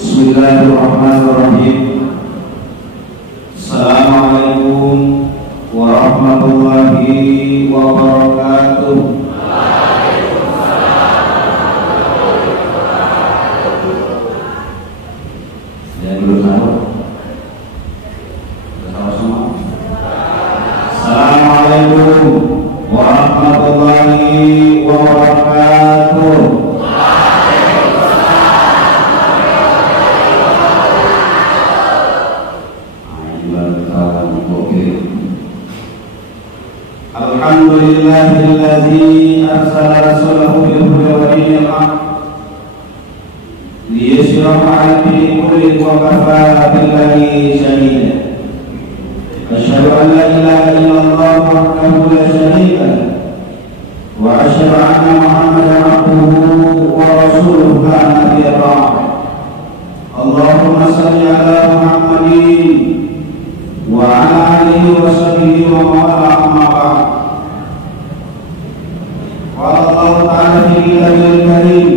Bismillahirrahmanirrahim. Assalamualaikum warahmatullahi wabarakatuh. Saya belum tahu. Sudah semua. Assalamualaikum warahmatullahi wabarakatuh. Alhamdulillahilladzi arsala rasulahu bil huda wa dinil haq liyushrah 'ala dini kullihi wa kafa billahi shahida. Asyhadu an la ilaha illallah wahdahu la syarika lahu wa asyhadu anna Muhammadan abduhu wa rasuluhu la nabiyya ba'dahu. Allahumma shalli 'ala Muhammadin wa 'ala alihi wa sahbihi wa man wala amma ba'd. Qala Allah ta'ala fi kitabihil karim,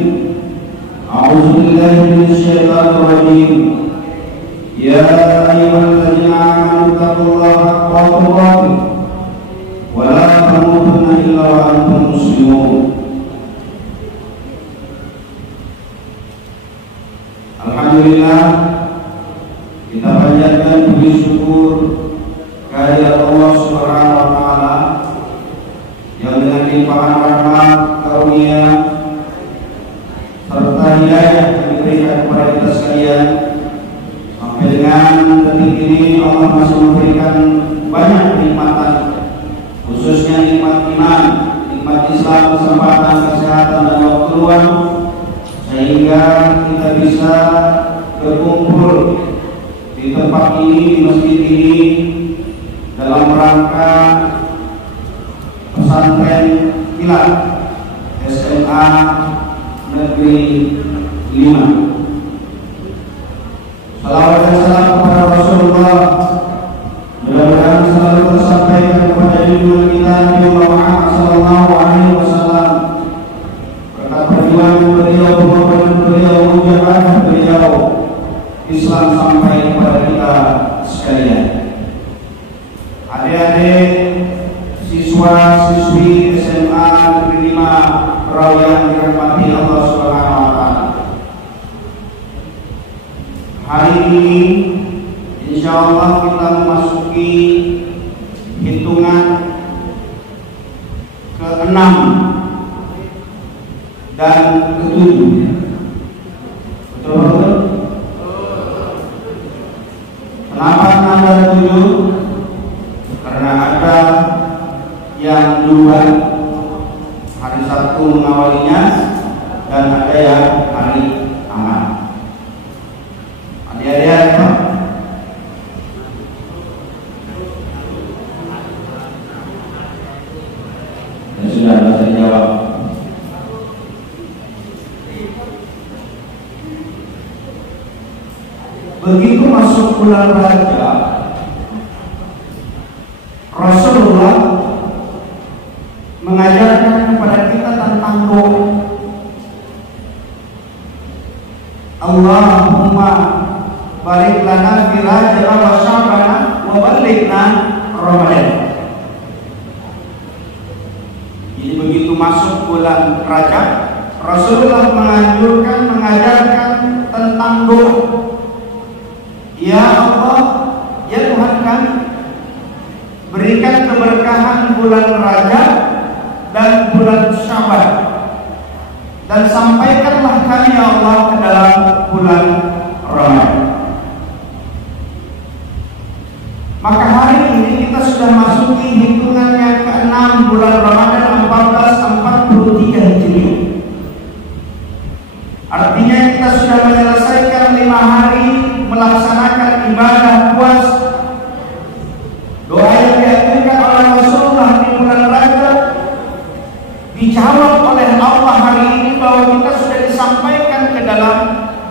a'udzu billahi minasy syaithanir rajim. Ya ayyuhalladzina amanu taqullaha haqqa tuqatih wa la tamutunna illa wa antum muslimun. Alhamdulillah, kita panjatkan puji syukur kehadirat Allah Subhanahu wa taala yang dengan limpahan rahmat, karunia serta hidayah yang diberikan kepada kita sekalian, sampai dengan detik ini Allah masih memberikan banyak kenikmatan, khususnya nikmat iman, nikmat Islam, kesempatan, kesehatan dan waktu luang, sehingga kita bisa berkumpul di tempat ini, di masjid ini, dalam rangka pesantren kilat SMA Negeri 5. Salawat dan salam kepada Rasulullah, mudah-mudahan selalu tersampaikan kepada junjungan kita Nabi Muhammad sallallahu alaihi wasallam, berkat perjuangan beliau, pengorbanan beliau, mujahadah beliau, Islam sampai kepada kita sekalian. Adik-adik, siswa-siswi SMA Negeri 5 Perahu yang dirahmati Allah Subhanahu wa taala. Hari ini insyaallah kita memasuki hitungan ke-6 dan ke-7. Betul? Kenapa ada 7? Karena ada yang duluan hari Sabtu mengawalinya dan ada yang hari Ahad. Adik-adik apa? Ya sudah, bisa dijawab. Begitu masuk bulan Rajab, Rasulullah mengajarkan kepada kita tentang doa. Allahumma barik lana fi Rajab wa Sya'ban wa ballighna Ramadan. Jadi begitu masuk bulan Rajab, Rasulullah mengajarkan tentang doa. Ya Allah, ya Tuhan kami, berikan keberkahan bulan Rajab dan bulan Sya'ban, dan sampaikanlah kami ya Allah ke dalam bulan Ramadan. Maka hari ini kita sudah masuki hitungan yang ke-6 bulan Ramadan 1443 Hijriah. Artinya kita sudah menyelesaikan 5 hari melaksanakan ibadah puasa. Doa yang diaturkan oleh Rasulullah di bulan Rajab dijawab oleh Allah hari ini, bahwa kita sudah disampaikan ke dalam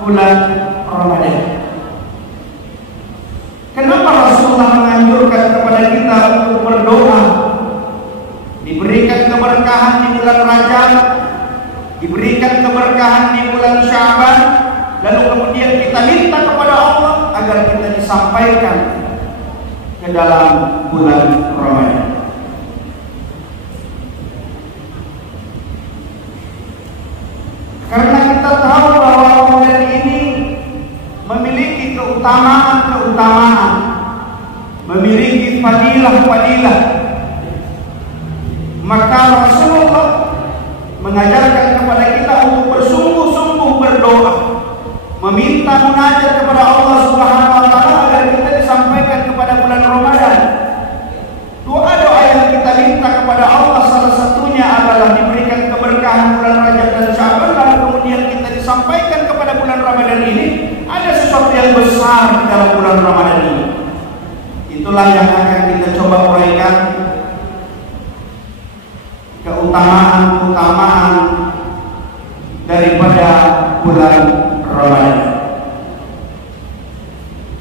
bulan Ramadan. Kenapa Rasulullah menganjurkan kepada kita untuk berdoa, diberikan keberkahan di bulan Rajab, diberikan keberkahan di bulan Sya'ban, lalu kemudian kita minta kepada Allah agar kita disampaikan ke dalam bulan Ramadan. Karena kita tahu bahwa Ramadan ini memiliki keutamaan-keutamaan, memiliki fadilah-fadilah. Maka Rasulullah mengajarkan kepada kita untuk bersungguh-sungguh berdoa, meminta munajat kepada Allah Subhanahu wa taala agar kita disampaikan kepada bulan Ramadan. Doa-doa yang kita minta kepada Allah salah satunya adalah diberikan keberkahan bulan Rajab dan Sya'ban, lalu kemudian kita disampaikan kepada bulan Ramadan ini. Ada sesuatu yang besar di dalam bulan Ramadan ini. Itulah yang akan kita coba uraikan, keutamaan-keutamaan daripada bulan Ramadan.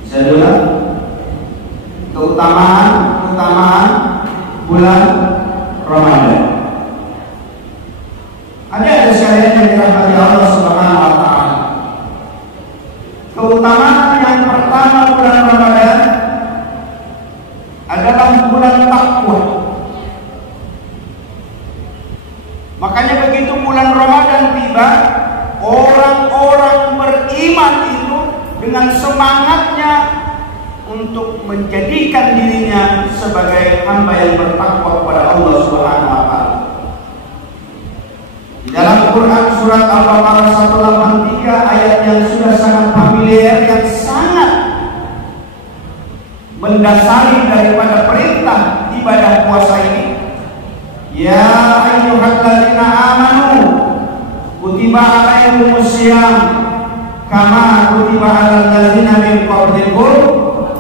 Saya ulang, keutamaan bulan Ramadan. Ada sekalian yang dirahmati Allah Subhanahu wa taala. Keutamaan yang pertama bulan Ramadan adalah bulan takwa. Makanya begitu bulan Ramadan tiba, orang-orang beriman itu dengan semangatnya untuk menjadikan dirinya sebagai hamba yang bertakwa kepada Allah Subhanahu wa taala. Di dalam Quran surat Al-Baqarah 183 ayat yang sudah sangat familiar, yang sangat mendasari daripada perintah ibadah puasa ini. Ya ayyuhalladzina amanu kutiba alaikumusiyam kama kutiba alal ladzina min qablikum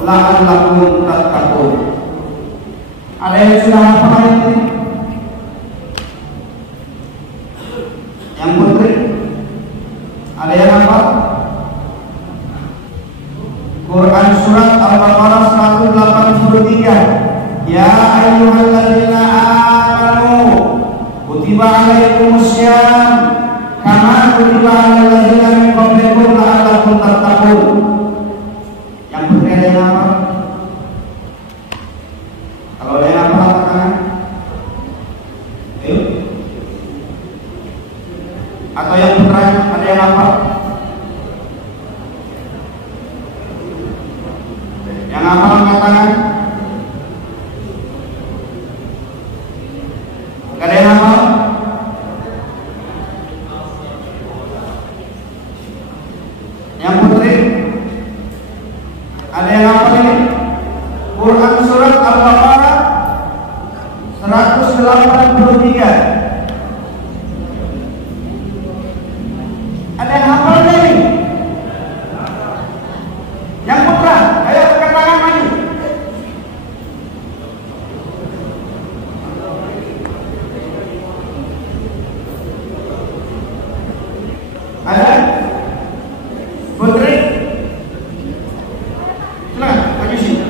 la'allakum tattaqun. Ada yang sudah hafal ayat ini? Yang putri? Ada yang hafal? Quran surat Al-Baqarah 183. Ya ayyuhalladzina amanu kutiba alaikumusiyam kama kutiba alal ladzina min qablikum la'allakum tattaqun. Yang putri ada yang hafal? Kalau ada yang hafal, angkat tangan. Ayo. Atau yang putra ada yang hafal? Yang hafal angkat tangan. Gak ada yang hafal? Yang putri ada yang hafal ini? Quran surat Al-Baqarah 183. Ada yang hafal dari? Yang putra, ayo angkat tangan maju. Ada? Putri? Silakan, maju sini.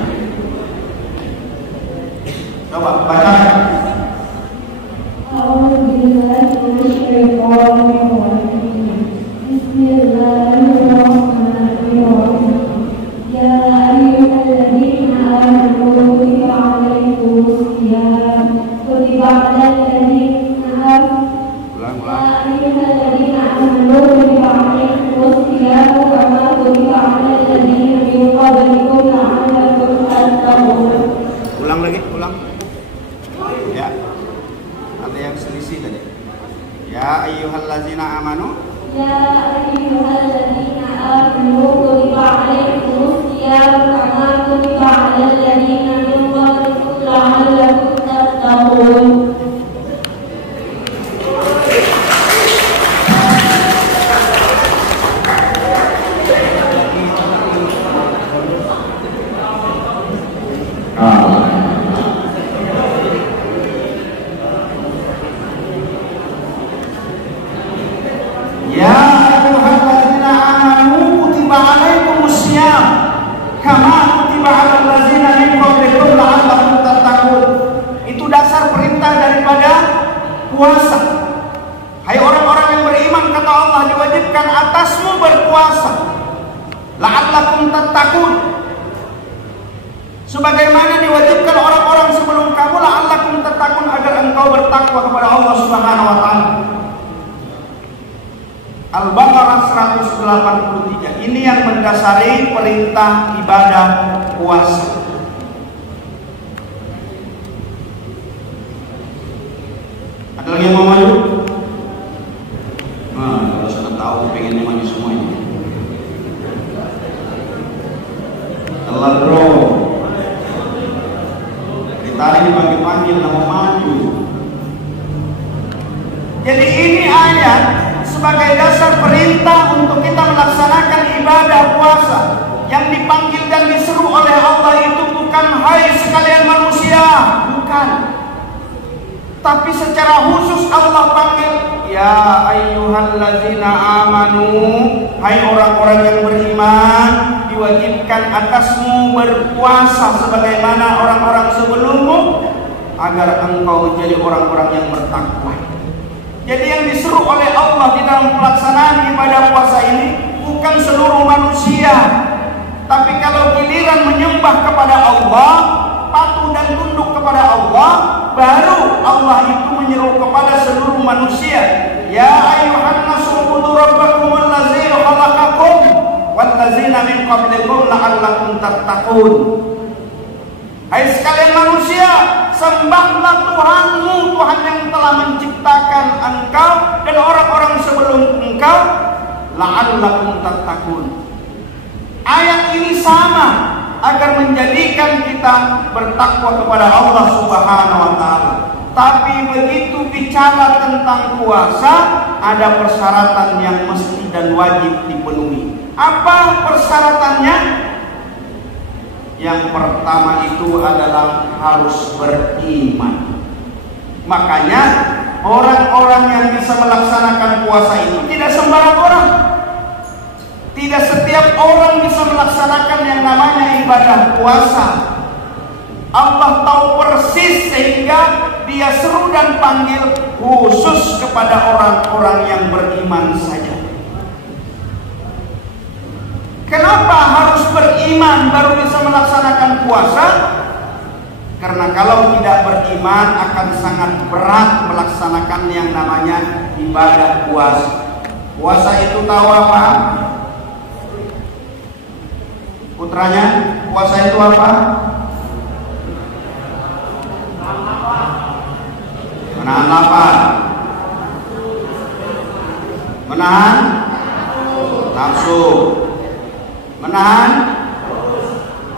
Coba baca. Ulang lagi, ulang. Ya. Ada yang selisih tadi. Ya ayyuhallazina amanu. Ya ayyuhallazina amanu kutiba alaikumusiyam kama kutiba alal ladzina min qablikum la'allakum tattaqun. Ya ayyuhallazina amanu kutiba alaikumusiyam kama kutiba alal ladzina min qablikum la'allakum tattaqun. Itu dasar perintah daripada puasa. Hai orang-orang yang beriman, kata Allah, diwajibkan atasmu berpuasa la'allakum tattaqun. Sebagaimana diwajibkan orang-orang sebelum kamu, la'allakum tattaqun, agar engkau bertakwa kepada Allah Subhanahu wa taala. Al-Baqarah 183. Ini yang mendasari perintah ibadah puasa. Ada lagi yang mau maju? Nah, kalau sudah tahu pengennya maju semuanya. Telat bro. Tadi dipanggil-panggil nama maju. Jadi ini ayat sebagai dasar perintah untuk kita melaksanakan ibadah puasa. Yang dipanggil dan diseru oleh Allah itu bukan hai sekalian manusia, bukan. Tapi secara khusus Allah panggil, ya ayyuhallazina amanu, hai orang-orang yang beriman, diwajibkan atasmu berpuasa sebagaimana orang-orang sebelummu, agar engkau menjadi orang-orang yang bertakwa. Jadi yang diseru oleh Allah di dalam pelaksanaan ibadah puasa ini bukan seluruh manusia, tapi kalau giliran menyembah kepada Allah, patuh dan tunduk kepada Allah, baru Allah itu menyeru kepada seluruh manusia. Ya ayyuhan nasu ubudu rabbakum allazi khalaqakum wallazina min qablikum la'allakum tattaqun. Hai sekalian manusia, sembahlah Tuhanmu, Tuhan yang telah menciptakan engkau dan orang-orang sebelum engkau, la'allakum tattaqun. Ayat ini sama agar menjadikan kita bertakwa kepada Allah Subhanahu wa taala. Tapi begitu bicara tentang puasa, ada persyaratan yang mesti dan wajib dipenuhi. Apa persyaratannya? Yang pertama itu adalah harus beriman. Makanya orang-orang yang bisa melaksanakan puasa itu tidak sembarang orang. Tidak setiap orang bisa melaksanakan yang namanya ibadah puasa. Allah tahu persis sehingga Dia seru dan panggil khusus kepada orang-orang yang beriman saja. Kenapa harus beriman baru bisa melaksanakan puasa? Karena kalau tidak beriman akan sangat berat melaksanakan yang namanya ibadah puasa. Puasa itu tahu apa? Putranya, puasa itu apa? Menahan lapar, menahan nafsu, menahan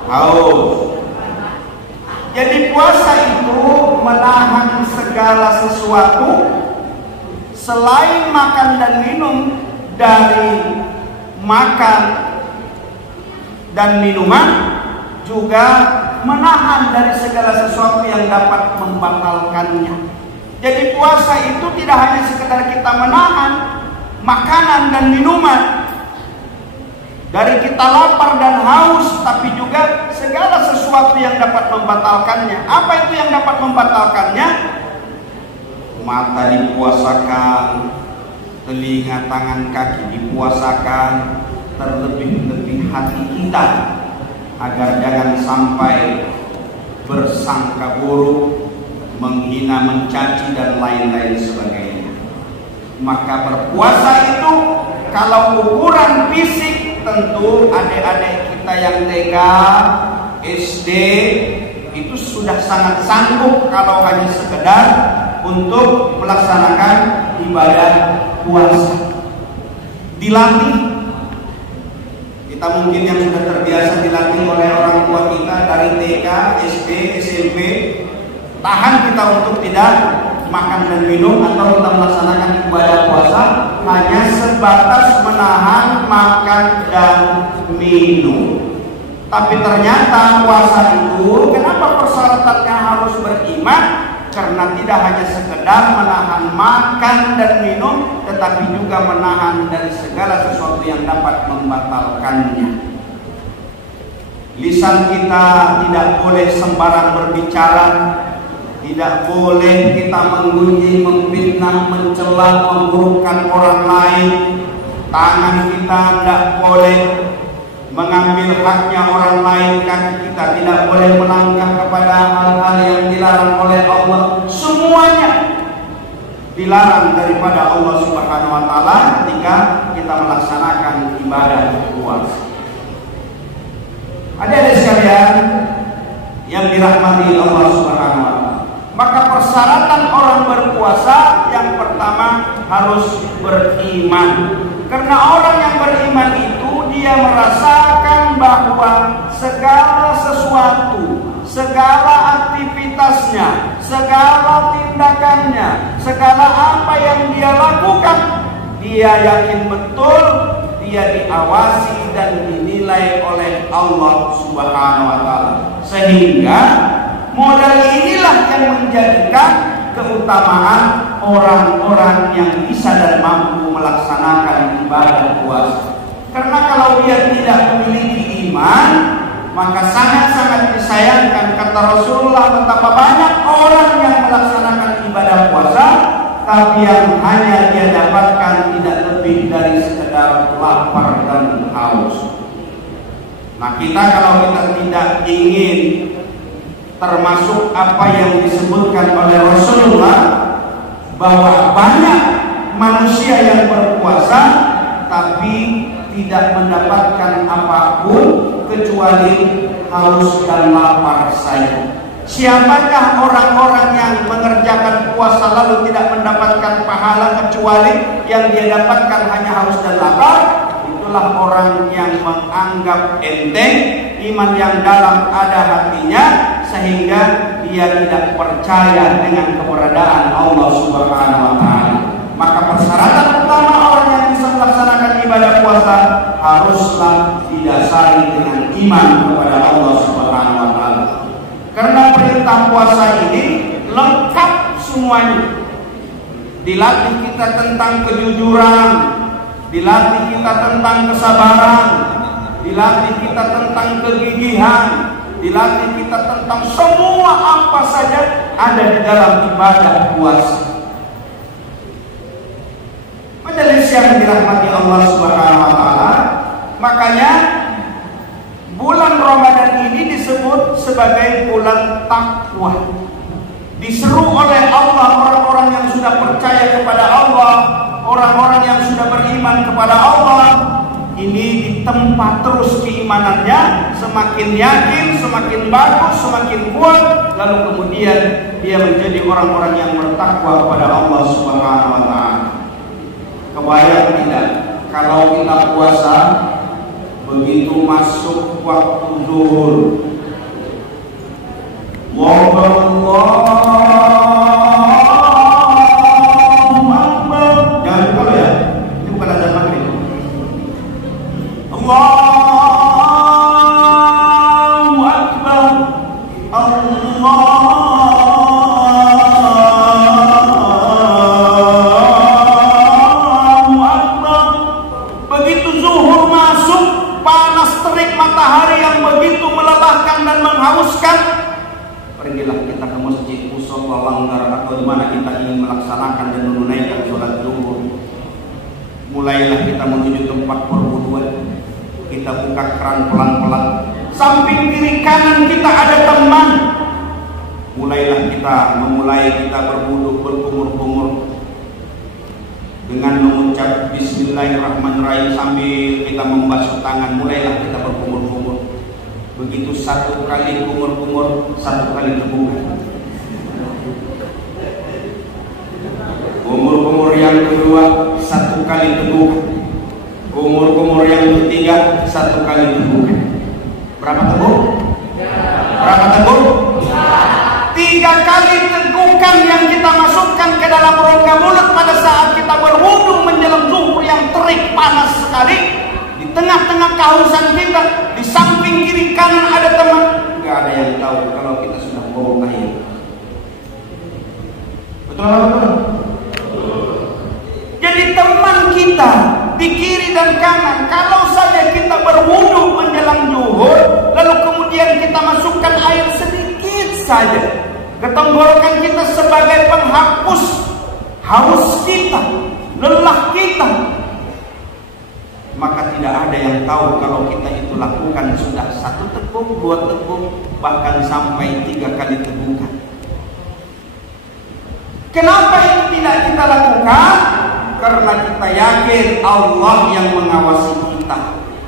haus. Jadi puasa itu menahan segala sesuatu selain makan dan minum, dari makan dan minuman, juga menahan dari segala sesuatu yang dapat membatalkannya. Jadi puasa itu tidak hanya sekedar kita menahan makanan dan minuman dari kita lapar dan haus, tapi juga segala sesuatu yang dapat membatalkannya. Apa itu yang dapat membatalkannya? Mata dipuasakan, telinga, tangan, kaki dipuasakan, terlebih-lebih hati kita agar jangan sampai bersangka buruk, menghina, mencaci dan lain-lain sebagainya. Maka berpuasa itu kalau ukuran fisik, tentu adik-adik kita yang TK, SD itu sudah sangat sanggup kalau hanya sekedar untuk melaksanakan ibadah puasa. Dilatih. Kita mungkin yang sudah terbiasa dilatih oleh orang tua kita dari TK, SD, SMP, tahan kita untuk tidak makan dan minum atau kita melaksanakan ibadah puasa hanya sebatas menahan makan dan minum. Tapi ternyata puasa itu, kenapa persyaratannya harus beriman? Karena tidak hanya sekedar menahan makan dan minum, tetapi juga menahan dari segala sesuatu yang dapat membatalkannya. Lisan kita tidak boleh sembarang berbicara, tidak boleh kita menggunjing, memfitnah, mencela, memburukkan orang lain. Tangan kita tidak boleh mengambil haknya orang lain, kaki kita tidak boleh melangkah kepada hal-hal yang dilarang oleh Allah. Semuanya dilarang daripada Allah Subhanahu wa taala ketika kita melaksanakan ibadah puasa. Adik-adik sekalian yang dirahmati Allah Subhanahu wa taala, maka persyaratan orang berpuasa yang pertama harus beriman. Karena orang yang beriman itu dia merasakan bahwa segala sesuatu, segala aktivitasnya, segala tindakannya, segala apa yang dia lakukan, dia yakin betul dia diawasi dan dinilai oleh Allah Subhanahu wa taala. Sehingga modal inilah yang menjadikan keutamaan orang-orang yang bisa dan mampu melaksanakan ibadah puasa. Karena kalau dia tidak memiliki iman, maka sangat-sangat disayangkan, kata Rasulullah, betapa banyak orang yang melaksanakan ibadah puasa, tapi yang hanya dia dapatkan tidak lebih dari sekedar lapar dan haus. Nah, kita kalau kita tidak ingin termasuk apa yang disebutkan oleh Rasulullah, bahwa banyak manusia yang berpuasa tapi tidak mendapatkan apapun kecuali haus dan lapar saja. Siapakah orang-orang yang mengerjakan puasa lalu tidak mendapatkan pahala kecuali yang dia dapatkan hanya haus dan lapar? Itulah orang yang menganggap enteng iman yang dalam ada hatinya, sehingga dia tidak percaya dengan keberadaan Allah Subhanahu wa taala. Maka persyaratan utama orang yang bisa melaksanakan ibadah puasa haruslah didasari dengan iman kepada Allah Subhanahu wa taala. Karena perintah puasa ini lengkap semuanya. Dilatih kita tentang kejujuran, dilatih kita tentang kesabaran, dilatih kita tentang kegigihan, dilatih kita tentang semua apa saja ada di dalam ibadah puasa. Majelis yang dirahmati Allah Subhanahu wa taala, makanya bulan Ramadan ini disebut sebagai bulan takwa. Diseru oleh Allah orang-orang yang sudah percaya kepada Allah, orang-orang yang sudah beriman kepada Allah, ini ditempa terus keimanannya, semakin yakin, semakin bagus, semakin kuat, lalu kemudian dia menjadi orang-orang yang bertakwa kepada Allah Subhanahu wa taala. Kebayang tidak kalau kita puasa, begitu masuk waktu zuhur, Allahu Akbar. Jangan lupa ya, ini bukan azan maghrib. Allahu Akbar, Allahu Akbar. Begitu zuhur masuk, panas terik matahari yang begitu melelahkan dan menghauskan, pergilah kita ke masjid, musholla, langgar, atau di mana kita ingin melaksanakan dan menunaikan sholat zuhur. Mulailah kita menuju tempat perwuduan. Kita buka keran pelan-pelan. Samping kiri kanan kita ada teman. Mulailah kita berwudu, berkumur-kumur dengan mengucap Bismillahirrahmanirrahim sambil kita membasuh tangan. Mulailah kita berkumur-kumur. Begitu satu kali kumur-kumur, satu kali terbuka. Kumur-kumur yang kedua, satu kali terbuka. Kumur-kumur yang ketiga, satu kali terbuka. Berapa teguk? Berapa teguk? 3 kali tegukan yang kita masukkan ke dalam rongga mulut pada saat kita berwudu menjelang zuhur yang terik panas sekali. Di tengah-tengah kehausan kita, di samping kiri kanan ada teman. Gak ada yang tahu kalau kita sudah buang air. Betul apa betul? Jadi teman kita di kiri dan kanan, kalau saja kita berwudu menjelang zuhur, lalu kemudian kita masukkan air sedikit saja ke tenggorokan kita sebagai penghapus haus kita, lelah kita, maka tidak ada yang tahu kalau kita itu lakukan sudah 1 teguk, 2 teguk, bahkan sampai 3 kali tegukan. Kenapa itu tidak kita lakukan? Karena kita yakin Allah yang mengawasi kita.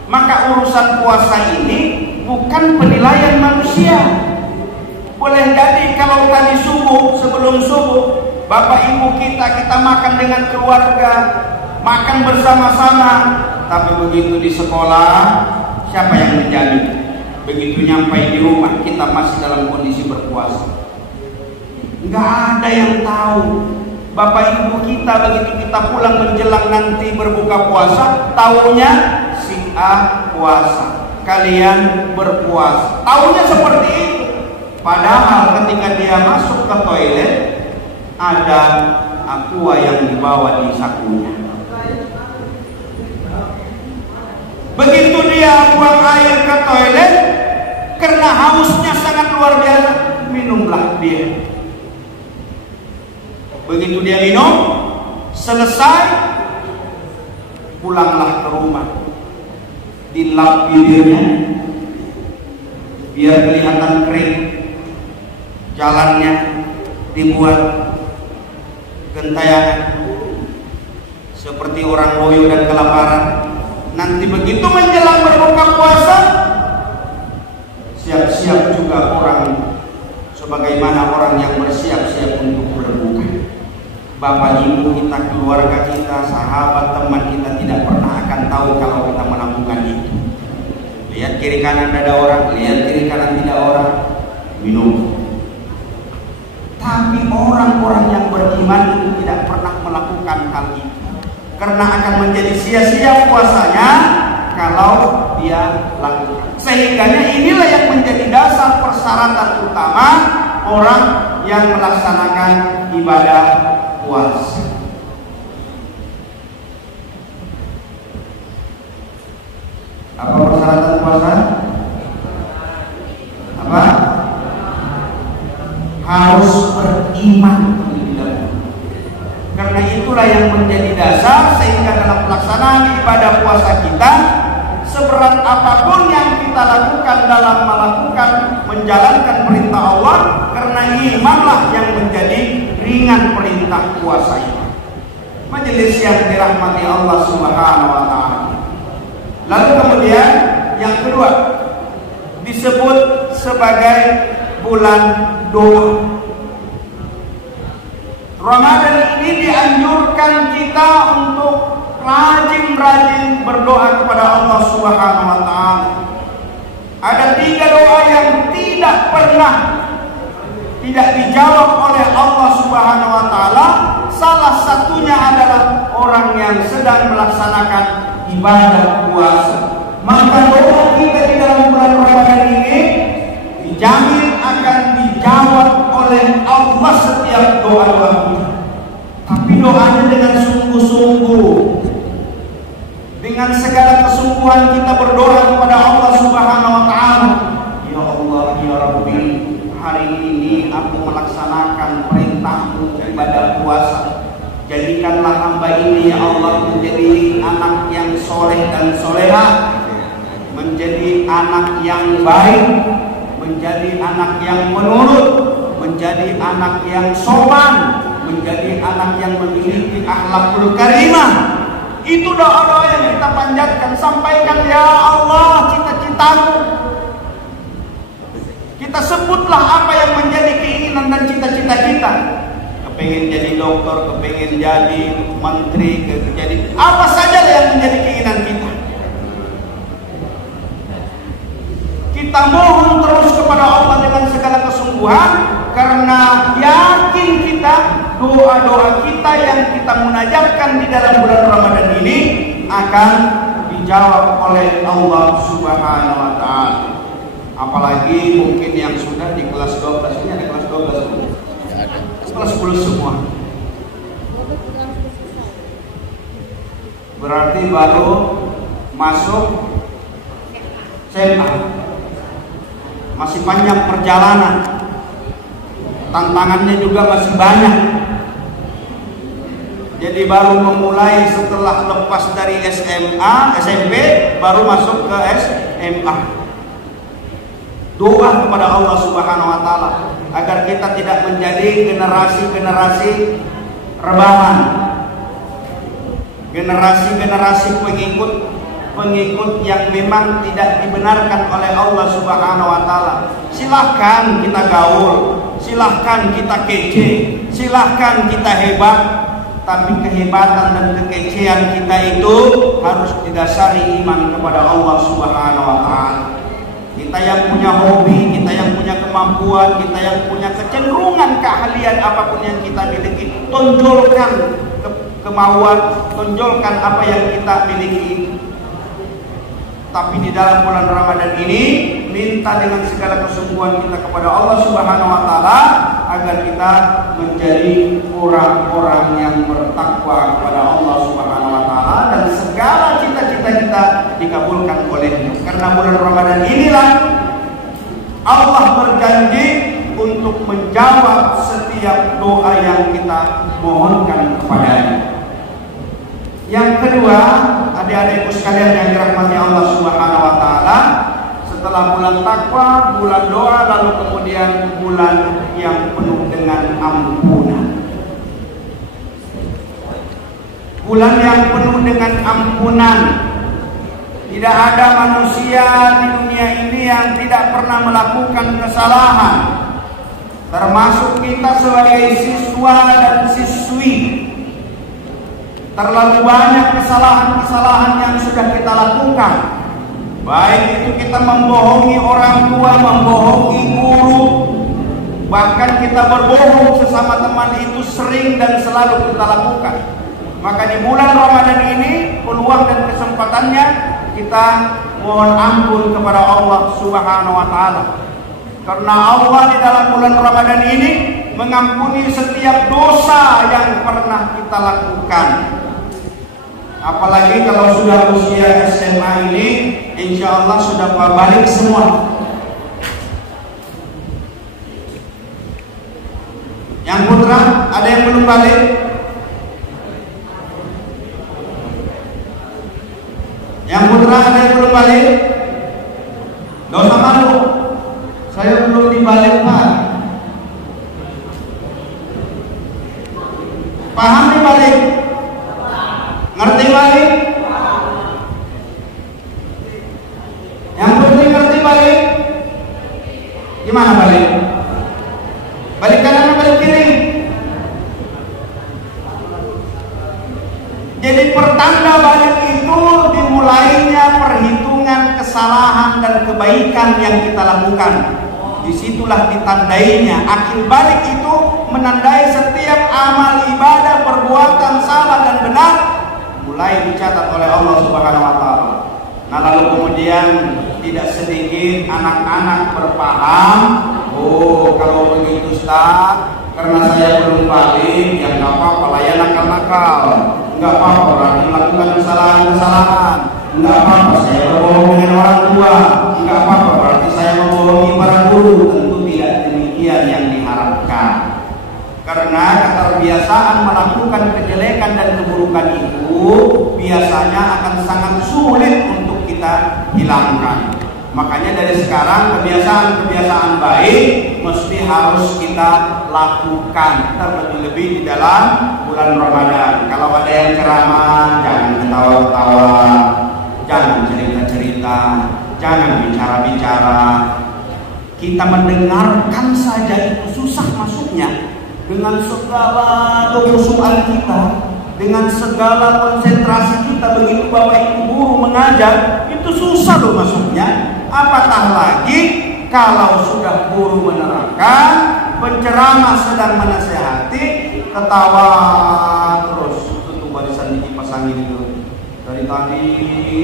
Maka urusan puasa ini bukan penilaian manusia. Boleh jadi kalau tadi subuh, sebelum subuh, bapak ibu kita makan dengan keluarga, makan bersama-sama, tapi begitu di sekolah, siapa yang menjamin? Begitu nyampai di rumah, kita masih dalam kondisi berpuasa. Nggak ada yang tahu. Bapak ibu kita begitu kita pulang menjelang nanti berbuka puasa, taunya si A puasa, kalian berpuasa. Taunya seperti itu. Padahal ketika dia masuk ke toilet, ada aqua yang dibawa di sakunya. Begitu dia buang air ke toilet, karena hausnya sangat luar biasa, minumlah dia. Begitu dia minum, selesai, pulanglah ke rumah, dilap bibirnya biar kelihatan kering, jalannya dibuat gentayangan seperti orang loyo dan kelaparan. Nanti begitu menjelang berbuka puasa, siap-siap juga orang sebagaimana orang yang bersiap-siap untuk berbuka. Bapak ibu kita, keluarga kita, sahabat, teman kita tidak pernah akan tahu kalau kita melakukan itu. Lihat kiri kanan ada orang, lihat kiri kanan tidak orang, minum. Tapi orang-orang yang beriman itu tidak pernah melakukan hal itu, karena akan menjadi sia-sia puasanya kalau dia lakukan. Sehingga inilah yang menjadi dasar persyaratan utama orang yang melaksanakan ibadah puasa. Apa persyaratan puasa? Apa? Harus beriman terlebih dahulu. Karena itulah yang menjadi dasar sehingga dalam pelaksanaan ibadah puasa kita, seberat apapun yang kita lakukan dalam menjalankan perintah Allah, karena imanlah yang menjadi ringan perintah puasa itu. Majelis yang dirahmati Allah Subhanahu wa taala. Lalu kemudian yang kedua disebut sebagai bulan doa. Ramadan ini dianjurkan kita untuk rajin-rajin berdoa kepada Allah Subhanahu wa taala. Ada 3 doa yang tidak pernah tidak dijawab oleh Allah Subhanahu wa taala. Salah satunya adalah orang yang sedang melaksanakan ibadah puasa. Maka doa kita di dalam bulan Ramadan ini dijamin akan dijawab oleh Allah setiap doa-doa kita. Tapi doanya dengan sungguh-sungguh, dengan segala kesungguhan kita berdoa kepada Allah Subhanahu wa taala. Ya Allah, ya Rabbi, hari ini aku melaksanakan perintahmu ibadah puasa. Jadikanlah hamba ini ya Allah menjadi anak yang soleh dan soleha, menjadi anak yang baik, menjadi anak yang menurut, menjadi anak yang sopan, menjadi anak yang memiliki akhlakul karimah. Itu doa-doa yang kita panjatkan. Sampaikan ya Allah cita-citamu. Kita sebutlah apa yang menjadi keinginan dan cita-cita kita. Kepengen jadi dokter, kepengen jadi menteri, jadi apa saja yang menjadi keinginan kita. Kita mohon terus kepada Allah dengan segala kesungguhan, karena yakin kita doa-doa kita yang kita munajatkan di dalam bulan Ramadan ini akan dijawab oleh Allah Subhanahu wa taala. Apalagi mungkin yang sudah di kelas 12, ini ada kelas 12 semua. Kelas 10 semua. Berarti baru masuk SMA. Masih panjang perjalanan. Tantangannya juga masih banyak. Jadi baru memulai setelah lepas dari SMA, SMP, baru masuk ke SMA. Doa kepada Allah Subhanahu wa taala agar kita tidak menjadi generasi-generasi rebahan, generasi-generasi pengikut yang memang tidak dibenarkan oleh Allah Subhanahu wa taala. Silahkan kita gaul, silahkan kita kece, silahkan kita hebat, tapi kehebatan dan kekecehan kita itu harus didasari iman kepada Allah Subhanahu wa taala. Kita yang punya hobi, kita yang punya kemampuan, kita yang punya kecenderungan, keahlian apapun yang kita miliki, tonjolkan kemauan, tonjolkan apa yang kita miliki. Tapi di dalam bulan Ramadan ini, minta dengan segala kesungguhan kita kepada Allah Subhanahu wa taala agar kita menjadi orang-orang yang bertakwa kepada Allah Subhanahu wa taala dan segala cita-cita kita dikabulkan olehnya. Karena bulan Ramadan inilah Allah berjanji untuk menjawab setiap doa yang kita mohonkan kepadanya. Yang kedua, adik-adikku sekalian yang dirahmati Allah Subhanahu wa taala, setelah bulan takwa, bulan doa, lalu kemudian bulan yang penuh dengan ampunan. Bulan yang penuh dengan ampunan. Tidak ada manusia di dunia ini yang tidak pernah melakukan kesalahan, termasuk kita sebagai siswa dan siswi. Terlalu banyak kesalahan-kesalahan yang sudah kita lakukan. Baik itu kita membohongi orang tua, membohongi guru, bahkan kita berbohong sesama teman itu sering dan selalu kita lakukan. Maka di bulan Ramadan ini peluang dan kesempatannya kita mohon ampun kepada Allah Subhanahu wa taala. Karena Allah di dalam bulan Ramadan ini mengampuni setiap dosa yang pernah kita lakukan. Apalagi kalau sudah usia SMA ini, insya Allah sudah balik semua. Yang putra, ada yang belum balik? Yang putra, ada yang belum balik? Gak usah malu, saya belum dibalik Pak. Paham nih balik? Ngerti balik? Yang penting ngerti balik? Gimana balik? Balik kanan atau balik kiri? Jadi pertanda balik itu dimulainya perhitungan kesalahan dan kebaikan yang kita lakukan. Disitulah ditandainya. Akil balik itu menandai setiap amal ibadah, perbuatan salah dan benar mulai dicatat oleh Allah Subhanahu wa taala. Nah, lalu kemudian tidak sedikit anak-anak berpaham, oh kalau begitu Ustaz, karena saya belum balik, ya nggak apa-apa lah ya nakal-nakal, nggak apa-apa berarti melakukan kesalahan-kesalahan, nggak apa-apa saya berbohong dengan orang tua, nggak apa-apa berarti saya membohongi para guru. Tentu tidak demikian yang diharapkan. Karena keterbiasaan melakukan kejelekan dan keburukan itu biasanya akan sangat sulit untuk kita hilangkan. Makanya dari sekarang kebiasaan-kebiasaan baik mesti harus kita lakukan, terlebih-lebih di dalam bulan Ramadan. Kalau ada yang ceramah, jangan ketawa-ketawa, jangan cerita-cerita, jangan bicara-bicara. Kita mendengarkan saja itu susah masuknya. Dengan segala kehusuan kita, dengan segala konsentrasi kita, begitu Bapak Ibu guru mengajar, itu susah loh masuknya. Apatah lagi kalau sudah guru menerangkan, penceramah sedang menasehati, ketawa terus. Itu barisan di kipas angin itu. Dari tadi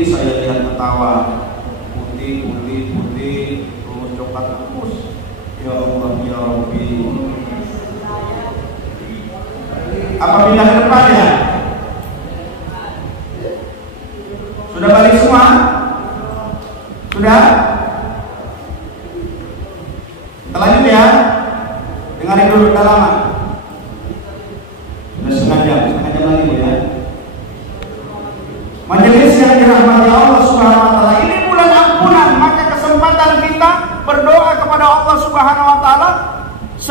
saya lihat ketawa, putih, terus coklat terus. Ya Allah, ya Rabbi. Apa pindah ke depannya? Sudah balik semua? Sudah? Kita lanjut ya. Dengarin dulu, udah lama. Udah setengah jam lagi.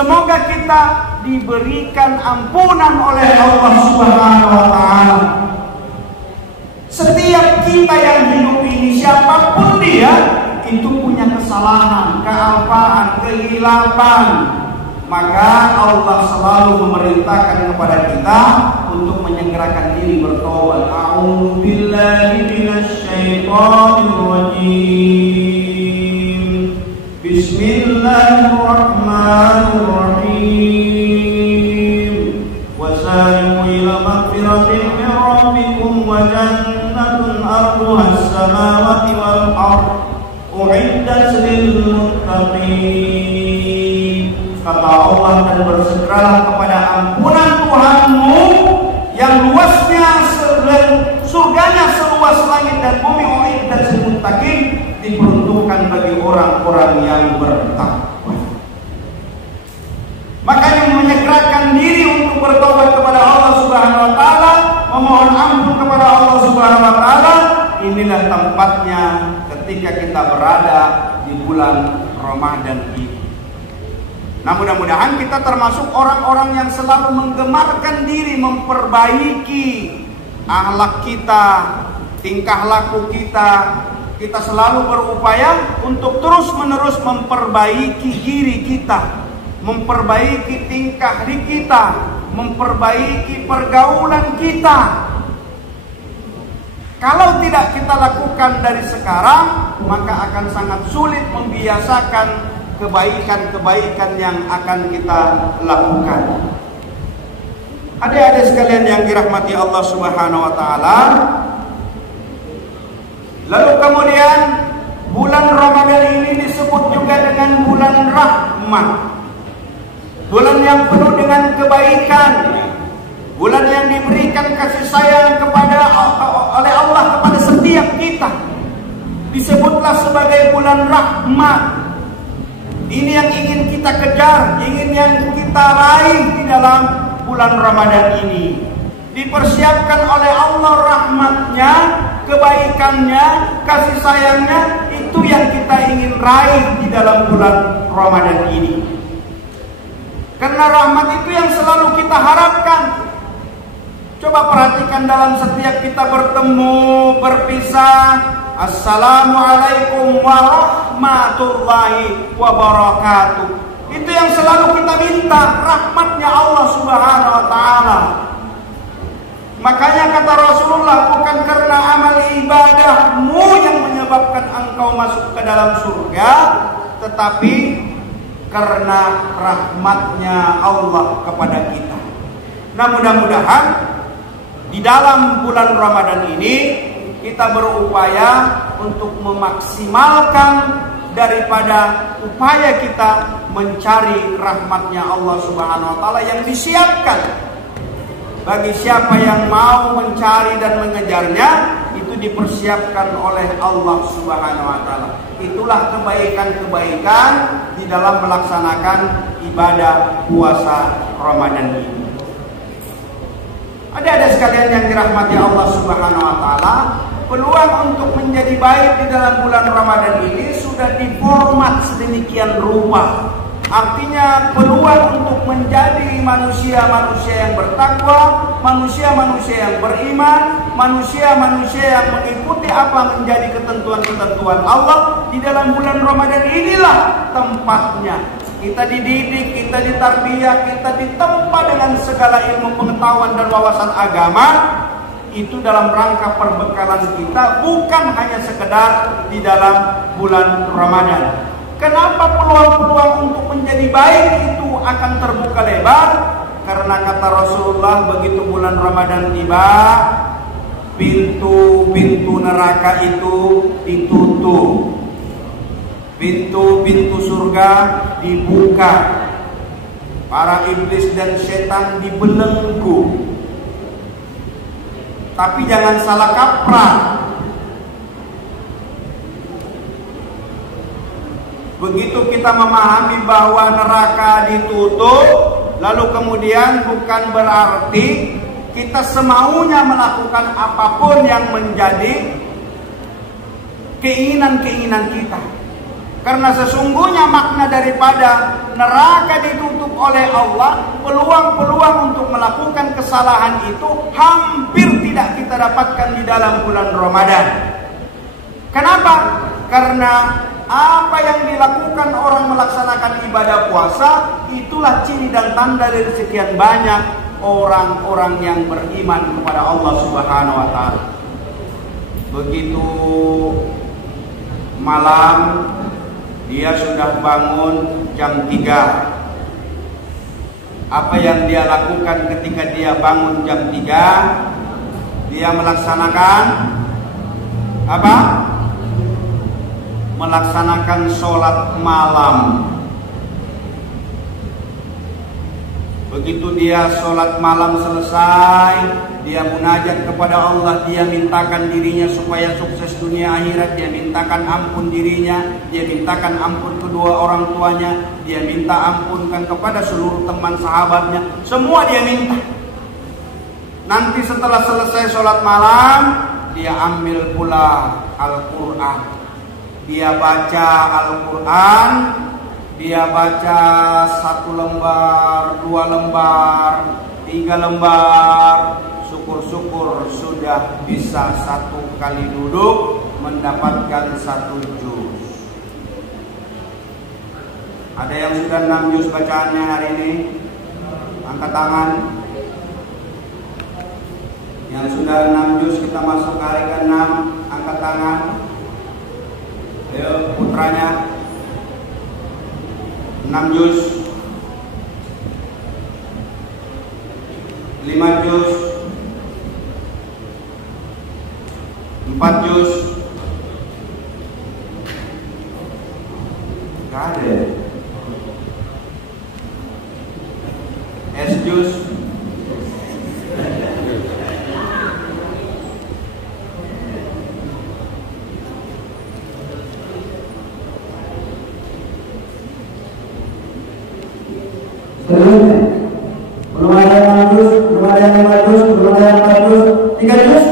Semoga kita diberikan ampunan oleh Allah Subhanahu wa Ta'ala. Setiap kita yang hidup ini, siapapun dia, itu punya kesalahan, kealpaan, kehilapan. Maka Allah selalu memerintahkan kepada kita untuk menyegerakan diri bertobat. A'udzu billahi minasyaitonir rajim. Bismillahirrahmanirrahim. Wasari'u ila maghfiratin min rabbikum wa jannatun 'arduha as-samawati wal ardh u'iddat lil muttaqin. Kata Allah, dan bersegeralah kepada ampunan Tuhanmu yang luasnya surganya seluas langit dan bumi, u'iddat lil muttaqin, diperuntukkan bagi orang-orang yang bertakwa. Makanya menyegerakan diri untuk bertobat kepada Allah Subhanahu wa Ta'ala, memohon ampun kepada Allah Subhanahu wa Ta'ala, inilah tempatnya ketika kita berada di bulan Ramadan ini. Nah, mudah-mudahan kita termasuk orang-orang yang selalu menggemarkan diri memperbaiki akhlak kita, tingkah laku kita. Kita selalu berupaya untuk terus-menerus memperbaiki diri kita, memperbaiki tingkah laku kita, memperbaiki pergaulan kita. Kalau tidak kita lakukan dari sekarang, maka akan sangat sulit membiasakan kebaikan-kebaikan yang akan kita lakukan. Adik-adik sekalian yang dirahmati Allah Subhanahu wa Ta'ala, lalu kemudian bulan Ramadan ini disebut juga dengan bulan rahmat, bulan yang penuh dengan kebaikan, bulan yang diberikan kasih sayang oleh Allah kepada setiap kita. Disebutlah sebagai bulan rahmat. Ini yang ingin kita kejar, ingin yang kita raih di dalam bulan Ramadan ini. Dipersiapkan oleh Allah rahmatnya, kebaikannya, kasih sayangnya, itu yang kita ingin raih di dalam bulan Ramadan ini. Karena rahmat itu yang selalu kita harapkan. Coba perhatikan dalam setiap kita bertemu, berpisah, Assalamualaikum warahmatullahi wabarakatuh. Itu yang selalu kita minta, rahmatnya Allah Subhanahu wa Ta'ala. Makanya kata Rasulullah, bukan karena amal ibadahmu yang menyebabkan engkau masuk ke dalam surga, tetapi karena rahmatnya Allah kepada kita. Nah, mudah-mudahan di dalam bulan Ramadan ini kita berupaya untuk memaksimalkan daripada upaya kita mencari rahmatnya Allah Subhanahu wa Ta'ala yang disiapkan bagi siapa yang mau mencari dan mengejarnya. Itu dipersiapkan oleh Allah Subhanahu wa Ta'ala. Itulah kebaikan-kebaikan di dalam melaksanakan ibadah puasa Ramadan ini. Ada sekalian yang dirahmati Allah Subhanahu wa Ta'ala, peluang untuk menjadi baik di dalam bulan Ramadan ini sudah diformat sedemikian rupa. Artinya peluang untuk menjadi manusia-manusia yang bertakwa, manusia-manusia yang beriman, manusia-manusia yang mengikuti apa menjadi ketentuan-ketentuan Allah di dalam bulan Ramadan inilah tempatnya. Kita dididik, kita ditarbiyah, kita ditempa dengan segala ilmu pengetahuan dan wawasan agama. Itu dalam rangka perbekalan kita, bukan hanya sekedar di dalam bulan Ramadan. Kenapa peluang-peluang untuk menjadi baik itu akan terbuka lebar? Karena kata Rasulullah, begitu bulan Ramadan tiba, pintu-pintu neraka itu ditutup, pintu-pintu surga dibuka, para iblis dan setan dibelenggu. Tapi jangan salah kaprah. Begitu kita memahami bahwa neraka ditutup, lalu kemudian bukan berarti kita semaunya melakukan apapun yang menjadi keinginan-keinginan kita. Karena sesungguhnya makna daripada neraka ditutup oleh Allah, peluang-peluang untuk melakukan kesalahan itu hampir tidak kita dapatkan di dalam bulan Ramadan. Kenapa? Karena apa yang dilakukan orang melaksanakan ibadah puasa, itulah ciri dan tanda dari sekian banyak orang-orang yang beriman kepada Allah Subhanahu wa Ta'ala. Begitu malam, dia sudah bangun jam 3. Apa yang dia lakukan ketika dia bangun jam 3? Dia melaksanakan apa? Melaksanakan sholat malam. Begitu dia sholat malam selesai, dia munajat kepada Allah, dia mintakan dirinya supaya sukses dunia akhirat, dia mintakan ampun dirinya, dia mintakan ampun kedua orang tuanya, dia minta ampunkan kepada seluruh teman sahabatnya, semua dia minta. Nanti setelah selesai sholat malam, dia ambil pula Al-Quran, dia baca Al-Quran. Dia baca 1 lembar, 2 lembar, 3 lembar. Syukur-syukur sudah bisa 1 kali duduk mendapatkan 1 juz. Ada yang sudah 6 juz bacaannya hari ini? Angkat tangan. Yang sudah 6 juz, kita masuk ke hari ke-6, angkat tangan. Ayo putranya. 6 juz, 5 juz, 4 juz. Gak ada. S juz. Belum ada yang 6 juz, belum ada yang 5 juz, belum ada yang 4 juz, 3 juz.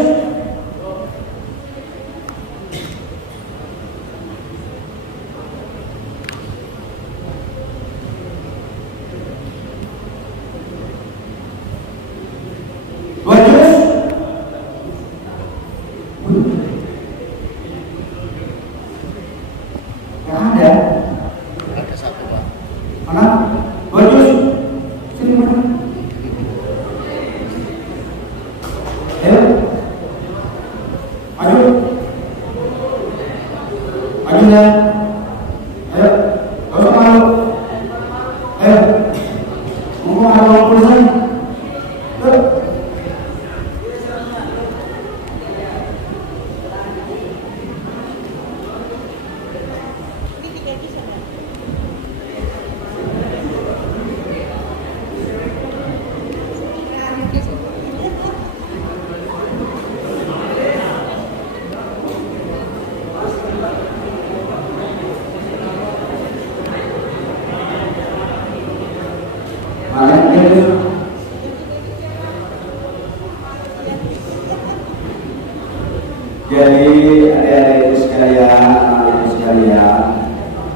Jadi adik-adik sekalian, adik-adik sekalian,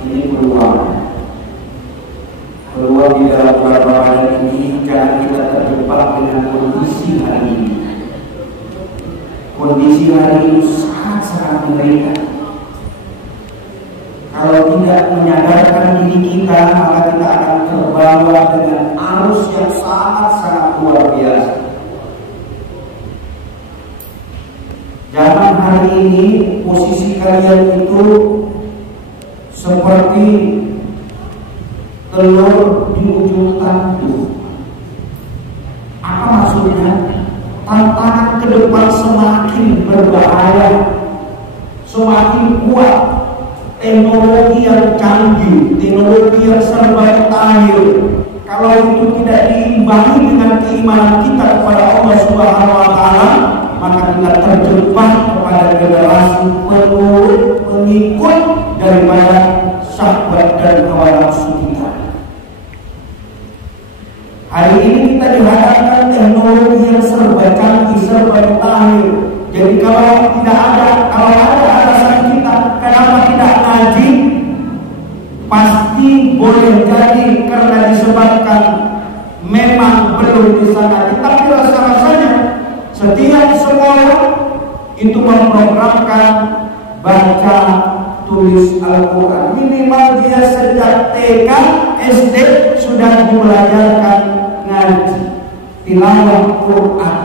ini peluang di dalam bulan Ramadan ini. Jangan kita terjebak dengan kondisi hari ini. Kondisi hari ini sangat-sangat mengerikan. Kalau tidak menyadarkan diri kita, maka kita akan terbawa dengan arus yang sangat-sangat luar biasa. Zaman hari ini posisi kalian itu seperti telur di ujung tanduk. Apa maksudnya? Tantangan ke depan semakin berbahaya, semakin kuat. Teknologi yang canggih, teknologi yang serba mutakhir. Kalau itu tidak diimbangi dengan keimanan kita kepada Allah Subhanahu wa Ta'ala, maka kita terjebak kepada generasi pengikut daripada syahwat dan hawa nafsu kita. Hari ini kita dihadapkan teknologi yang serba canggih, serba mutakhir. Jadi kalau ada alasan kita kenapa tidak ngaji, memprogramkan baca tulis Al-Quran. Minimal dia sejak TK, SD sudah dibelajarkan ngaji, tilawah Quran.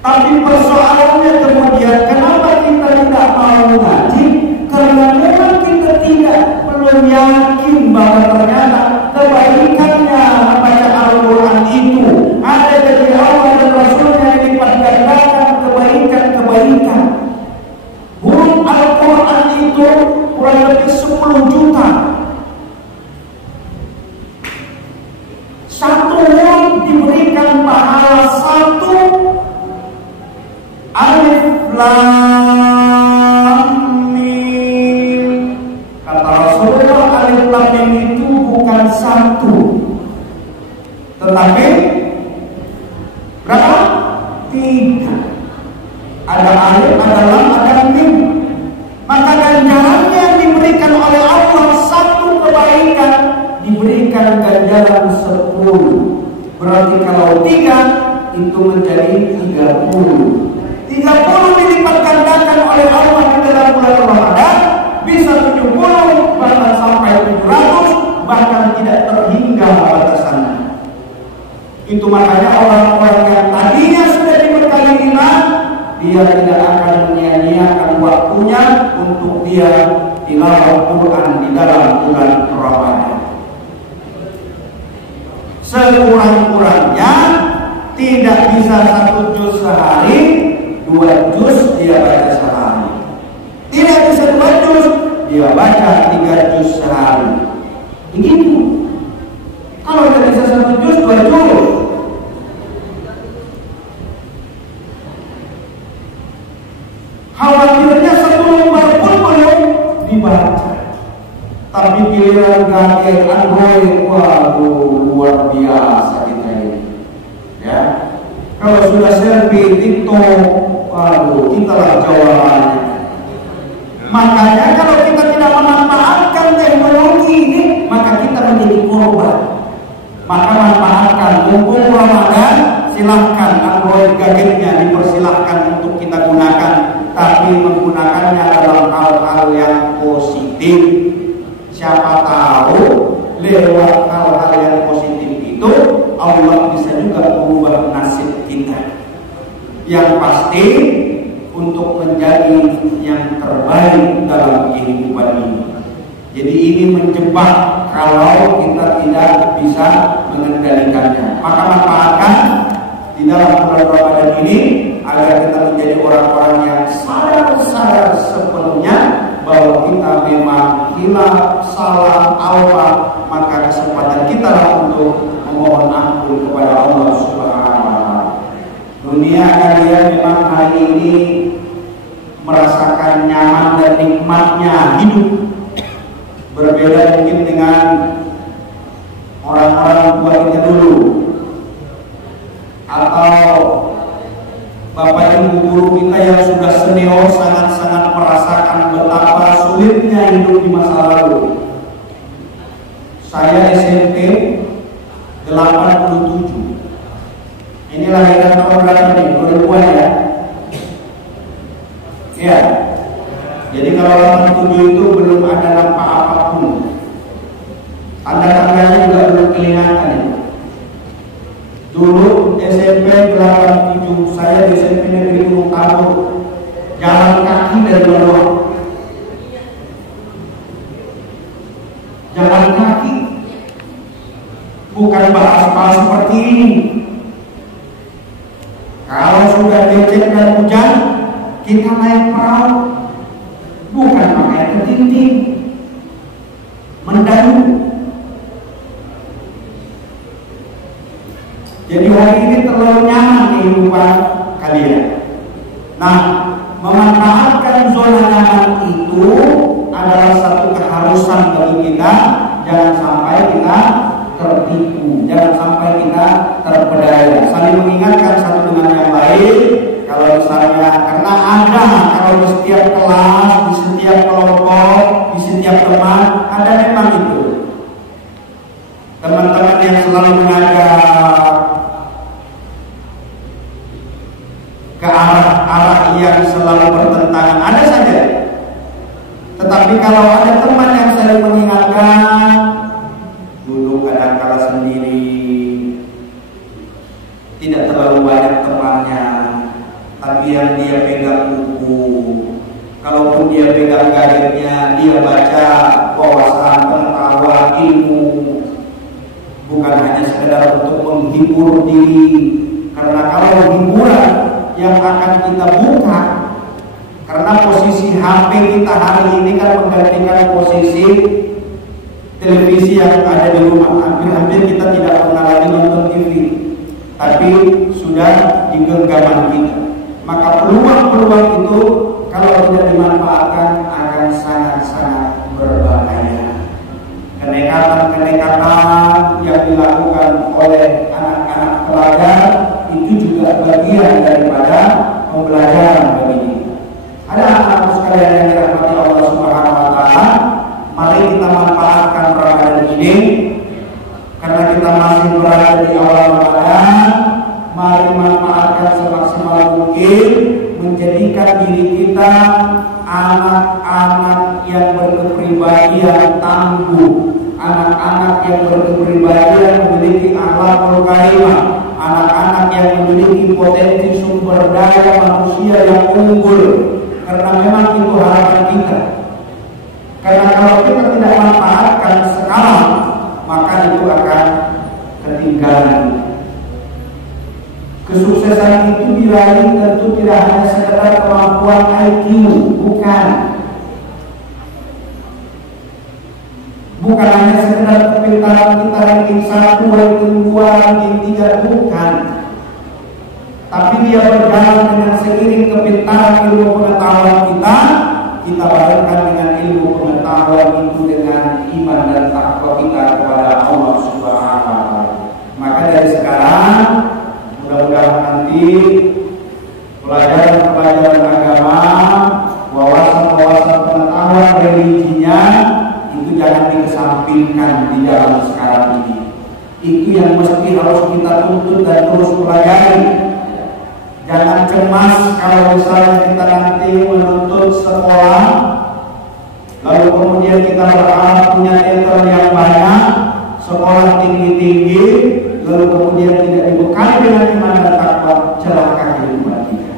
Tapi persoalannya kemudian, kenapa kita tidak mau ngaji? Karena memang kita belum yakin bahwa ternyata kebaikannya membaca Al-Quran itu ada dari Allah dan Rasulnya yang dilipat gandakan kebaikan. Huruf Al-Quran itu kurang lebih 10 juta. Satu huruf diberikan pahala 1. Alif Lam Mim. Kata Rasulullah, Alif Lam Mim itu bukan 1, tetapi berapa? 3. Ada alif, ada lam, ada mim. Maka ganjarannya yang diberikan oleh Allah 1 kebaikan diberikan ganjaran 10. Berarti kalau 3 itu menjadi 30. 30 dilipat gandakan oleh Allah di dalam bulan Ramadan, bisa 70, bahkan sampai 700, bahkan tidak terhingga batasannya. Itu makanya orang-orang yang tadinya sudah dibekali iman, dia tidak akan menyia-nyiakan waktunya untuk dia tilawah Quran di dalam bulan Ramadan. Sekurang-kurangnya tidak bisa 1 juz sehari, 2 juz dia baca sehari. Tidak bisa 2 juz, dia baca 3 juz sehari. Begitu. Kalau tidak bisa 1 juz, 2 juz. Khawatirnya 1 lembar pun belum dibaca. Tapi giliran gadget Android, waduh, luar biasa kita ini. Ya. Kalau sudah selfie, TikTok, waduh, kita lah jawabannya. Makanya kalau kita tidak memanfaatkan teknologi ini, maka kita menjadi korban. Maka manfaatkan, mumpung Ramadan, silahkan Android gadgetnya dipersilahkan untuk kita gunakan, tapi menggunakannya dalam hal-hal yang positif. Siapa tahu lewat hal-hal yang positif itu Allah bisa juga mengubah nasib kita. Yang pasti untuk menjadi yang terbaik dalam kehidupan ini. Jadi ini menjebak kalau kita tidak bisa mengendalikannya. Maka manfaatkan di dalam bulan Ramadan ini agar kita menjadi orang-orang yang sadar sepenuhnya bahwa kita memang hilaf, salah, awal, maka kesempatan kita lah untuk memohon ampun kepada Allah Subhanahu wa Ta'ala. Dunia kalian memang hari ini merasakan nyaman dan nikmatnya hidup, berbeda mungkin dengan orang-orang tua kita dulu, atau bapak ibu guru kita yang sudah senior sangat-sangat merasakan betapa sulitnya hidup di masa lalu. Saya SMP 87. Ini lahiran tahun berapa nih? 2000-an ya? Ya. Jadi kalau 87 itu belum ada nampak apapun. Tanda-tandanya juga belum kelihatan ya. Dulu SMP 87, saya di SMP Negeri Gunung Tabur, jalan kaki dari bawah. Jalan kaki, bukan bahas-bahas seperti ini. Kalau sudah becek dan hujan, kita naik perahu, bukan pakai ketinting, mendayung. Jadi hari ini terlalu nyaman kehidupan kalian. Nah, memanfaatkan zona nyaman itu adalah satu keharusan bagi kita. Jangan sampai kita tertipu, jangan sampai kita terpedaya. Saling mengingatkan satu dengan yang lain. Kalau misalnya, karena ada kalau di setiap kelas, di setiap kelompok, di setiap teman, ada memang itu teman-teman yang selalu mengajak ke arah-arah yang selalu bertentangan, ada saja. Tetapi kalau ada teman yang saling mengingatkan, dulu kadang-kala sendiri, tidak terlalu banyak temannya, tapi yang dia pegang buku, kalaupun dia pegang gadgetnya, dia baca wawasan, pengetahuan, ilmu, bukan hanya sekedar untuk menghibur diri. Karena kalau hiburan yang akan kita buka, karena posisi HP kita hari ini kan menggantikan posisi televisi yang ada di rumah. Hampir-hampir kita tidak pernah lagi nonton TV, tapi sudah di genggaman kita. Maka peluang-peluang itu kalau tidak dimanfaatkan akan sangat-sangat berbahaya. Kenekatan-kenekatan yang dilakukan oleh anak-anak pelajar itu juga bagian daripada pembelajaran bagi kita. Ada anak-anak sekalian yang dirahmati Allah Subhanahu wa taala, mari kita manfaatkan Ramadan ini karena kita masih berada di awal Ramadan. Mari manfaatkan semaksimal mungkin, menjadikan diri kita anak-anak yang berkepribadian tangguh, anak-anak yang berkepribadian memiliki akhlakul karimah, anak-anak yang memiliki potensi sumber daya manusia yang unggul. Karena memang itu harapan kita. Karena kalau kita tidak manfaatkan sekarang, maka itu akan ketinggalan. Kesuksesan itu diraih tentu tidak hanya sekedar kemampuan IQ, bukan hanya sekedar kepintaran kita ranking 1, ranking 2, ranking 3, bukan. Tapi dia berjalan dengan seiring kepintaran ilmu pengetahuan kita barenkan dengan ilmu pengetahuan itu dengan iman dan takwa kita kepada Allah Subhanahu wa taala. Maka dari sekarang mudah-mudahan nanti pelajaran-pelajaran agama, wawasan-wawasan pengetahuan religinya itu jangan dikesampingkan di dalam sekarang ini. Itu yang mesti harus kita tuntut dan terus pelajari. Jangan cemas kalau misalnya kita nanti menuntut sekolah, lalu kemudian kita berharap punya teater yang banyak, sekolah tinggi-tinggi, lalu kemudian tidak dibekali dengan iman dan takwa, celaka kehidupan kita.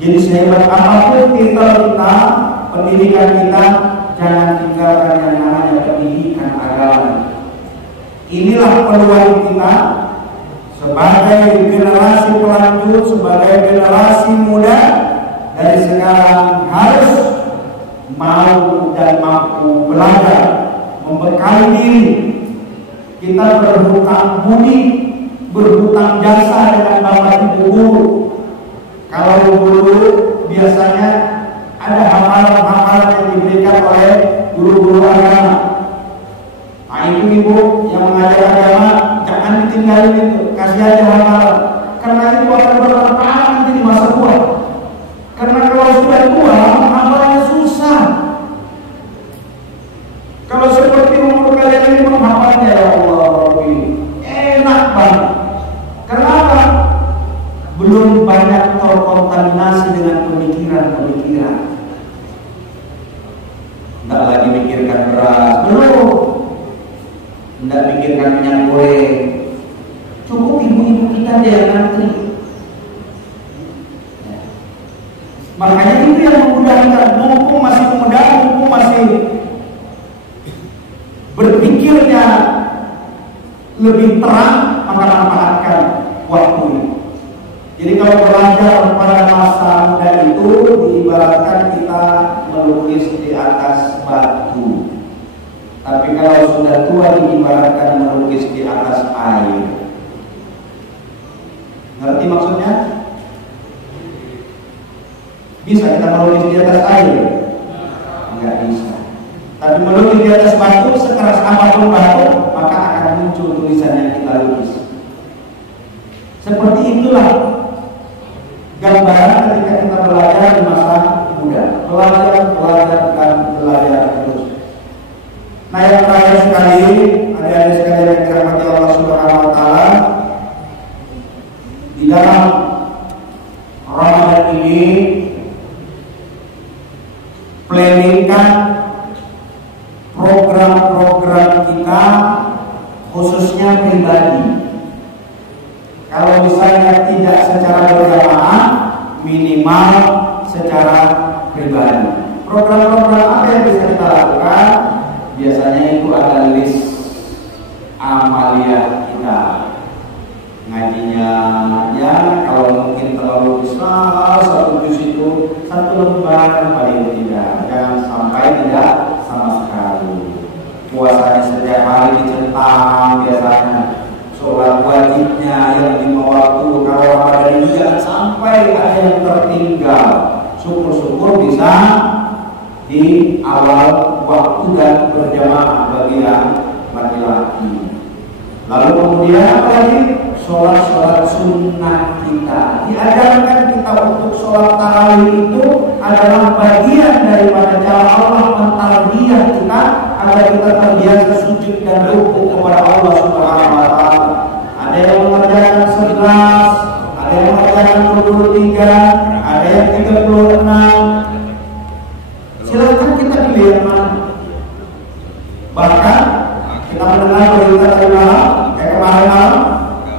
Jadi sehebat apapun titel kita, pendidikan kita, jangan tinggalkan yang namanya pendidikan agama. Inilah peluang kita sebagai generasi pelanjut, sebagai generasi muda, dari sekarang harus mau dan mampu belajar, membekali diri. Kita berhutang budi, berhutang jasa dengan bapak ibu guru. Kalau dulu biasanya ada hafalan-hafalan yang diberikan oleh guru-guru agama. Nah, ibu-ibu yang mengajar agama jangan ditinggalin itu, kasih aja hafalan. Karena itu akan bermanfaat nanti di masa tua. Karena kalau sudah tua, hafalannya susah. Kalau seperti umur kalian ini menghafalnya, ya Allah, Rabbi, enak banget. Kenapa? Belum banyak terkontaminasi dengan pemikiran-pemikiran. Tidak lagi mikirkan beras, belum. Tidak mikirkan minyak goreng. Cukup ibu-ibu kita dia yang ngantri. Makanya itu yang memudahkan. Mumpung masih muda, mumpung masih berpikirnya lebih terang, maka manfaatkan waktu ini. Jadi kalau belajar pada masa muda itu diibaratkan kita melukis di atas batu. Tapi kalau sudah tua diibaratkan melukis di atas air. Ngerti maksudnya? Bisa kita melukis di atas air? Enggak bisa. Tapi melukis di atas batu, sekeras apapun batu, maka akan muncul tulisan yang kita lukis. Seperti itulah gambaran ketika kita belajar di masa muda. Belajar dan belajar terus. Nah, yang terakhir sekali, adik-adik sekalian yang dirahmati Allah Subhanahu wa taala, di dalam Ramadan ini planningkan program-program kita khususnya pribadi. Kalau misalnya tidak secara berjamaah, minimal secara pribadi. Program-program apa yang bisa kita lakukan? Biasanya itu ada list amalia kita. Ngajinya ya kalau mungkin terlalu besar, satu juz itu satu lembar paling tidak, jangan sampai tidak sama sekali. Puasanya setiap hari dicentang biasanya. Sholat wajibnya yang 5 waktu, kalau Ramadan ini jangan sampai ada yang tertinggal. Syukur-syukur bisa di awal waktu dan berjamaah bagi yang laki-laki. Lalu kemudian apa lagi? Sholat sunnah kita. Diajarkan kita untuk sholat tarawih itu adalah bagian daripada cara Allah mentarbiyah kita agar kita terbiasa sujud dan rukuk kepada Allah Subhanahu wa taala. Ada yang mengerjakan 11, ada yang mengerjakan 23, ada yang 36. Silakan kita pilih yang mana. Bahkan kita mendengar berita kemarin malam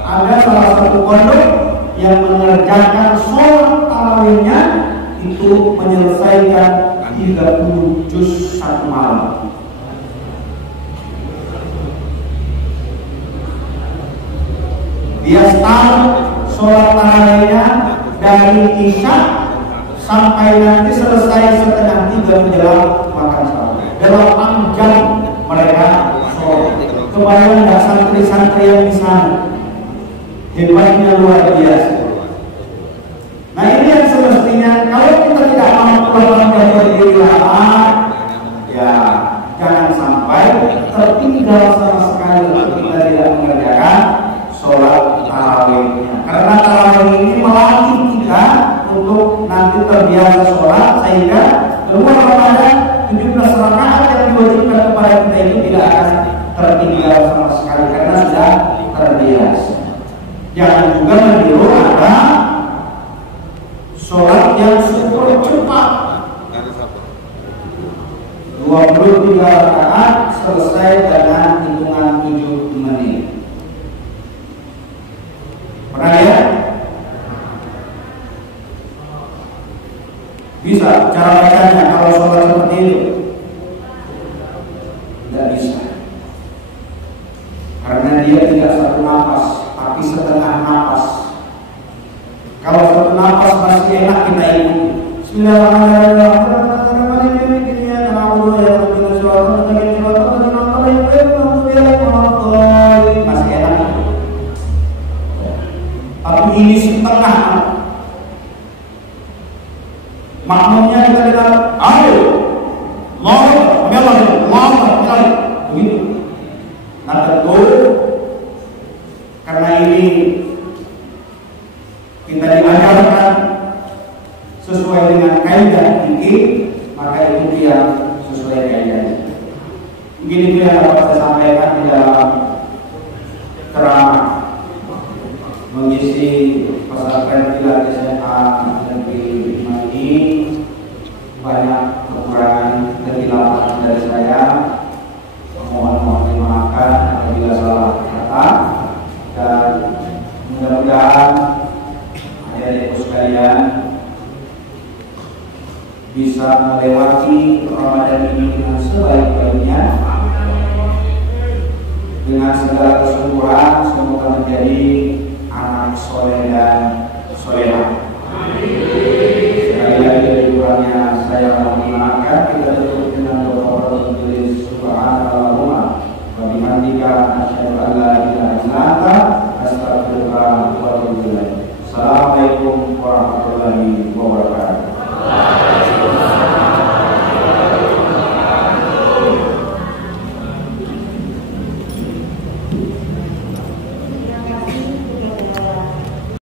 ada salah satu pondok yang mengerjakan sholat tarawihnya itu menyelesaikan 30 juz satu malam. Dia start sholat tarawihnya dari isya sampai nanti selesai setengah 3 menjelang makan sahur. 8 jam mereka sholat. Kebayang nggak santri-santri yang di sana? Hebatnya luar biasa. Nah ini yang semestinya kalau kita tidak mampu melakukan berdiri ya jangan sampai tertinggal sama sekali kita tidak mengerjakan sholat tarawihnya. Karena tarawih ini melatih kita untuk nanti terbiasa sholat sehingga keluar Ramadan 17 rakaat yang diwajibkan kepada kita itu tidak akan tertinggal sama sekali karena sudah terbiasa. Jangan juga meniru ada sholat yang super cepat 23 rakaat selesai dengan hitungan 7 menit. Pernah ya? Bisa cara bacanya kalau sholat seperti itu? Tidak bisa, karena dia tidak satu nafas tapi setengah nafas. Kalau satu nafas masih enak kita ikuti. Bismillahirrahmanirrahim. Masih enak. Tapi ini setengah. Makmumnya kita dengar, ayo, Allah, begitu. Nah tentu karena ini kita diajarkan sesuai dengan kaidah fikih, maka itu dia sesuai kaidah. Mungkin itu yang dapat saya sampaikan di dalam ceramah mengisi pesantren Kilat SMA Negeri 5 ini. Banyak kekurangan kehilafan dari saya. Mohon dimaafkan apabila salah kata, dan mudah-mudahan adik-adikku sekalian bisa melewati Ramadan ini dengan sebaik-baiknya, dengan segala kesungguhan. Semoga menjadi anak soleh dan solehah. Sekali lagi dari kurangnya saya mohon dimaafkan. Kita tutup dengan doa tertulis subhanallahumma wa bihamdika asyhadu an la ilaha illa anta astaghfiruka wa atubu ilaik. Assalamualaikum warahmatullahi wabarakatuh.